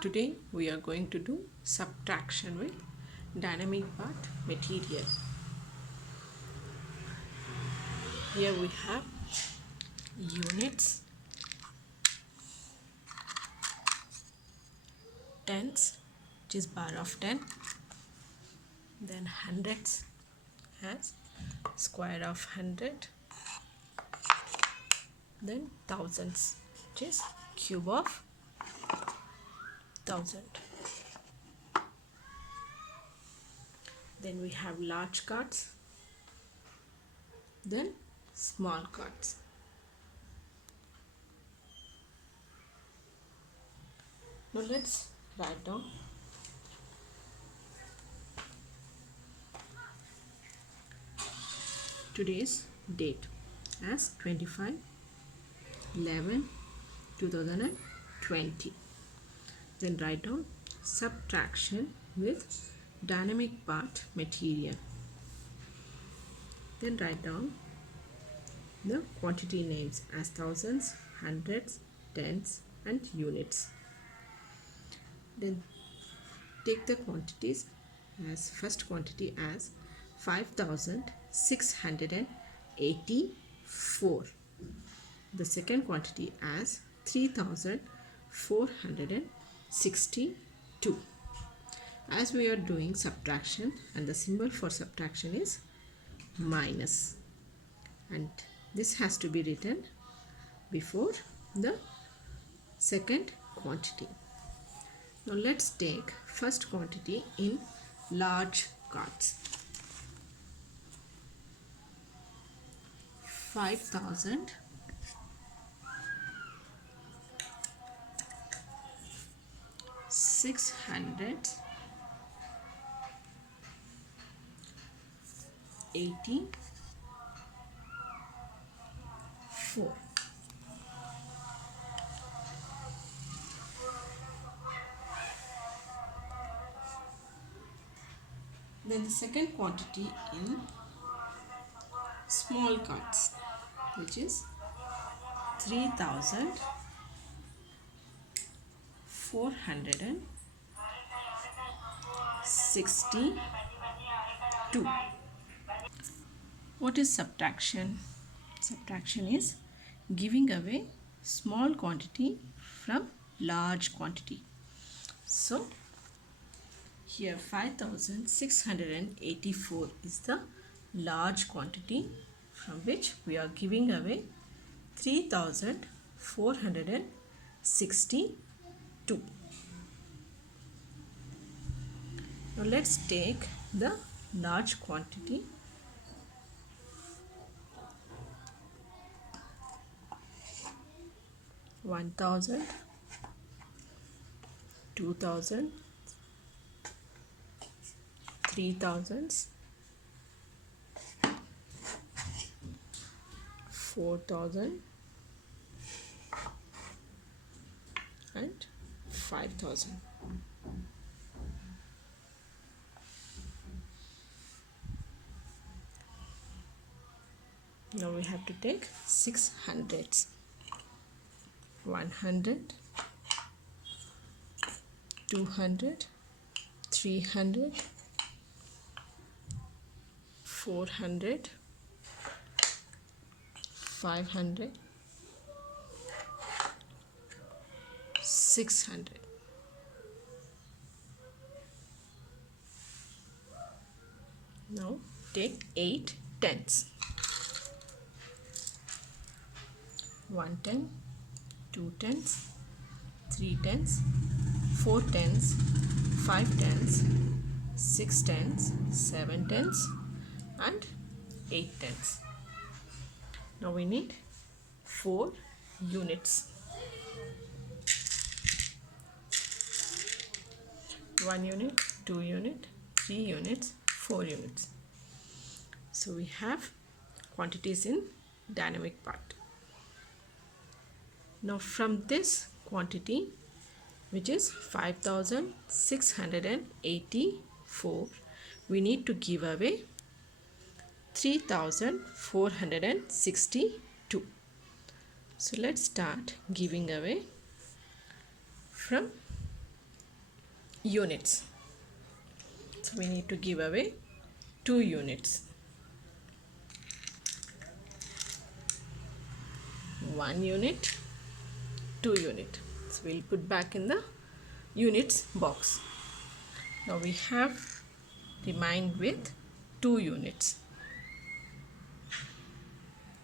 Today we are going to do subtraction with dynamic part material. Here we have units, tens, which is bar of 10, then hundreds as square of 100, then thousands, which is cube of 1000. Then we have large cards, then small cards. Now let's write down today's date as 25/11/2020. Then write down subtraction with dynamic part material. Then write down the quantity names as thousands, hundreds, tens and units. Then take the quantities as first quantity as 5684. The second quantity as 3462. As we are doing subtraction and the symbol for subtraction is minus, and this has to be written before the second quantity. Now let's take first quantity in large cards. 5684. Then the second quantity in small cards, which is 3462. What is subtraction? Subtraction is giving away small quantity from large quantity. So here 5684 is the large quantity from which we are giving away 3462. Now let's take the large quantity. One thousand, 2000, 3000s, 4000 and 5000. Now we have to take 600s. 100, 200, 300, 400, 500, 600. Now take 8 tens. 1 10, 2 tens, 3 tens, 4 tens, 5 tens, 6 tens, 7 tens and 8 tens. Now we need 4 units. 1 unit, 2 unit, 3 units, 4 units. So we have quantities in dynamic part. Now from this quantity, which is 5684, we need to give away 3462. So let's start giving away from units. So we need to give away 2 units. 1 unit, 2 unit. So we'll put back in the units box. Now we have remained with 2 units.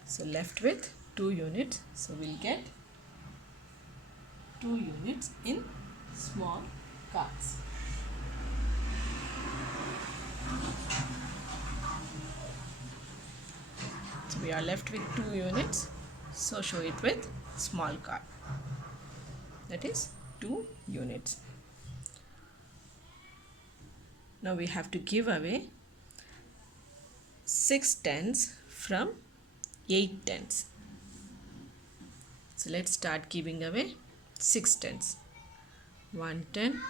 So left with 2 units. So we'll get 2 units in small cards. So we are left with 2 units. So show it with small card. That is 2 units. Now we have to give away 6 tens from 8 tens. So let's start giving away 6 tens. 1 10,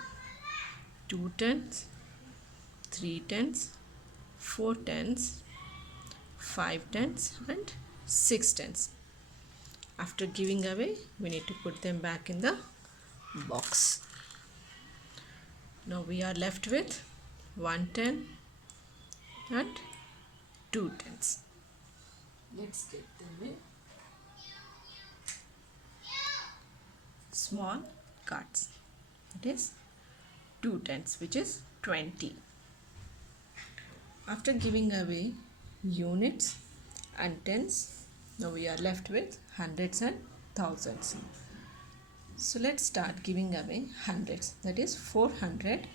2 tens, 3 tens, 4 tens, 5 tens and 6 tens. After giving away, we need to put them back in the box. Now we are left with 1 10 and 2 tens. Let's get them in small cards. It is 2 tens, which is 20. After giving away units and tens, now we are left with hundreds and thousands. So let's start giving away hundreds. That is 400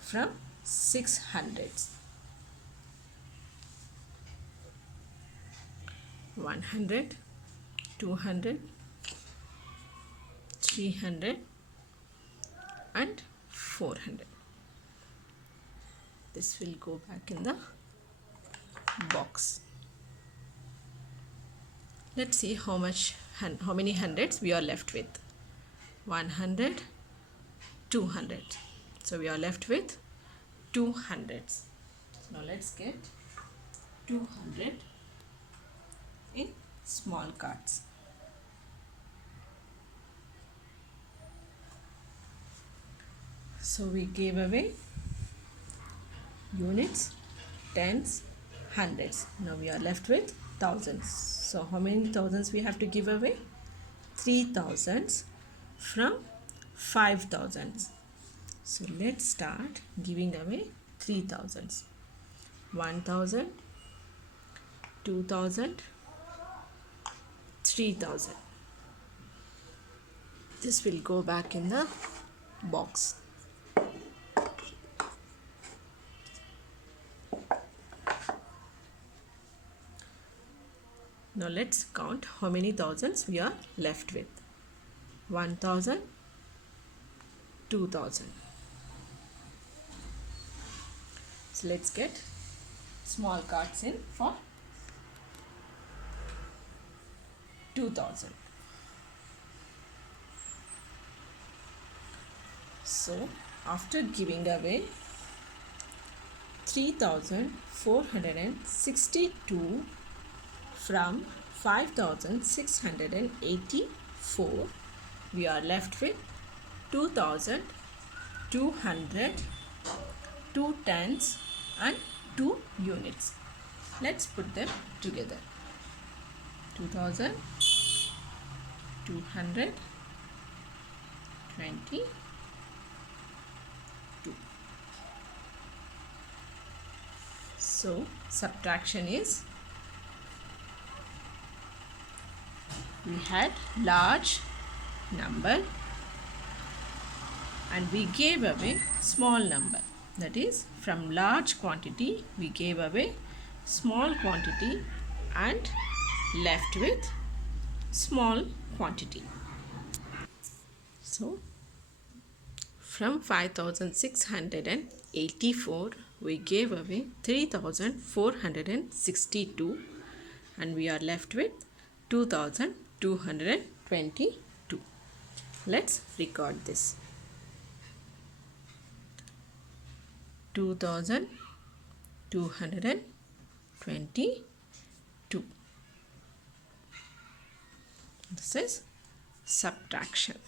from 600. 100, 200, 300 and 400. This will go back in the box. Let's see how many hundreds we are left with. 100, 200. So we are left with 200s. Now let's get 200 in small cards. So we gave away units, tens, hundreds. Now we are left with thousands. So how many thousands we have to give away? 3,000s from 5,000s. So let's start giving away 3,000s. 1,000, 2,000, 3,000. This will go back in the box. Now let's count how many thousands we are left with. 1,000, 2,000. So let's get small cards in for 2,000. So after giving away 3,462 from 5,684, we are left with 2,200, 2 tens and 2 units. Let's put them together. 2,222. So subtraction is, we had large number and we gave away small number. That is, from large quantity we gave away small quantity and left with small quantity. So from 5,684 we gave away 3,462 and we are left with 2,222. Let's record this. 2,222. This is subtraction.